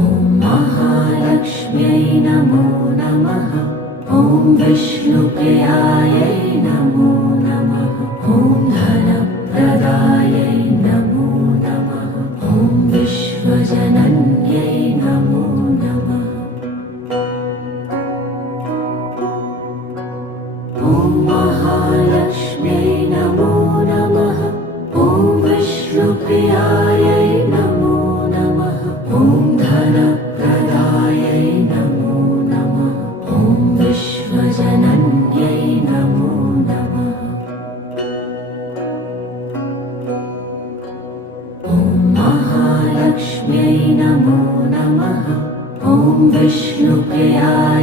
ॐ महालक्ष्म्यै नमो नमः। ॐ विष्णुप्रियायै नमो नमः। ॐ धनप्रदायै नमो नमः। ॐ विश्वजनन्यै नमो नमः। ॐ महालक्ष्म्यै नमो नमः। ॐ विष्णुप्रियायै विश्वजनन्यै नमो नमः ॐ महालक्ष्म्यै नमो नमः ॐ विष्णुप्रियायै